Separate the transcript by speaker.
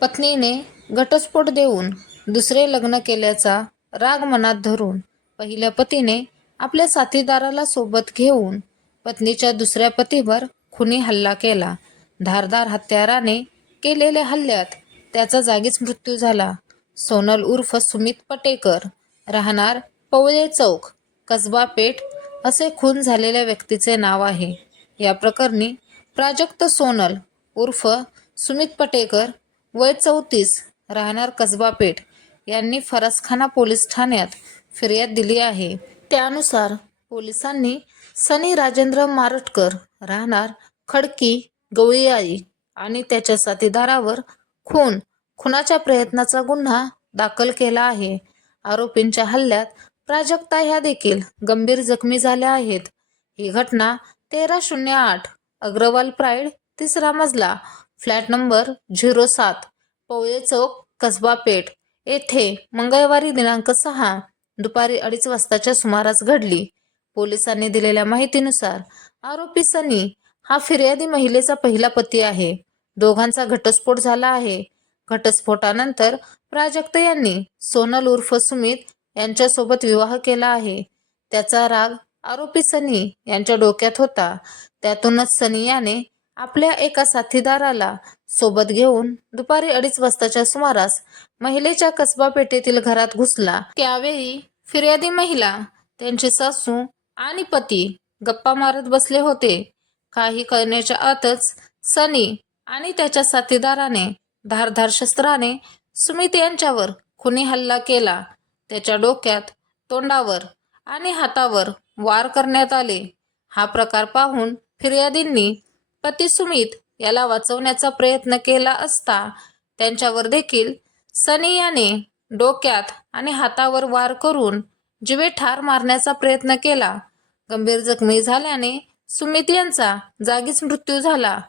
Speaker 1: पत्नीने घटस्फोट देऊन दुसरे लग्न केल्याचा राग मनात धरून पहिल्या पतीने आपल्या साथीदाराला सोबत घेऊन पत्नीच्या दुसऱ्या पतीवर खुनी हल्ला केला. धारदार हत्याराने केलेल्या हल्ल्यात त्याचा जागीच मृत्यू झाला. सोनल उर्फ सुमित पटेकर राहणार पवळे चौक कसबा पेठ असे खून झालेल्या व्यक्तीचे नाव आहे. या प्रकरणी प्राजक्त सोनल उर्फ सुमित पटेकर वय चौतीस राहणार कसबा पेठ. यांनी फरसखाना पोलीस ठाण्यात फिर्याद दिली आहे. त्यानुसार पोलिसांनी सनी राजेंद्र मारटकर राहणार खडकी गवळीआई आणि त्याच्या साथीदारावर खून खुनाच्या प्रयत्नाचा गुन्हा दाखल केला आहे. आरोपींच्या हल्ल्यात प्राजक्ता ह्या देखील गंभीर जखमी झाल्या आहेत. ही घटना तेरा शून्य आठ अग्रवाल प्राईड तिसरा मजला फ्लॅट नंबर झिरो सात पवळे चौक कसबा पेठ. येथे मंगळवारी दिनांक सहा दुपारी अडीच वाजताच्या सुमारास घडली. पोलिसांनी दिलेल्या माहितीनुसार आरोपी सनी हा फिर्यादी महिलेचा पहिला पती आहे. दोघांचा घटस्फोट झाला आहे. घटस्फोटानंतर प्राजक्त यांनी सोनल उर्फ सुमित यांच्यासोबत विवाह केला आहे. त्याचा राग आरोपी सनी यांच्या डोक्यात होता. त्यातूनच सनी याने आपल्या एका साथीदाराला सोबत घेऊन दुपारी अडीच वाजताच्या सुमारास महिलेच्या कसबा पेठेतील घरात घुसला. त्यावेळी फिर्यादी महिला त्यांचे सासू आणि पती गप्पा मारत बसले होते. काही करण्याच्या आतच सनी आणि त्याच्या साथीदाराने धारधार शस्त्राने सुमित यांच्यावर खुनी हल्ला केला. त्याच्या डोक्यात तोंडावर आणि हातावर वार करण्यात आले. हा प्रकार पाहून फिर्यादींनी पती सुमित याला वाचवण्याचा प्रयत्न केला असता त्यांच्यावर देखील सनी याने डोक्यात आणि हातावर वार करून जिवे ठार मारण्याचा प्रयत्न केला. गंभीर जखमी झाल्याने सुमित यांचा जागीच मृत्यू झाला.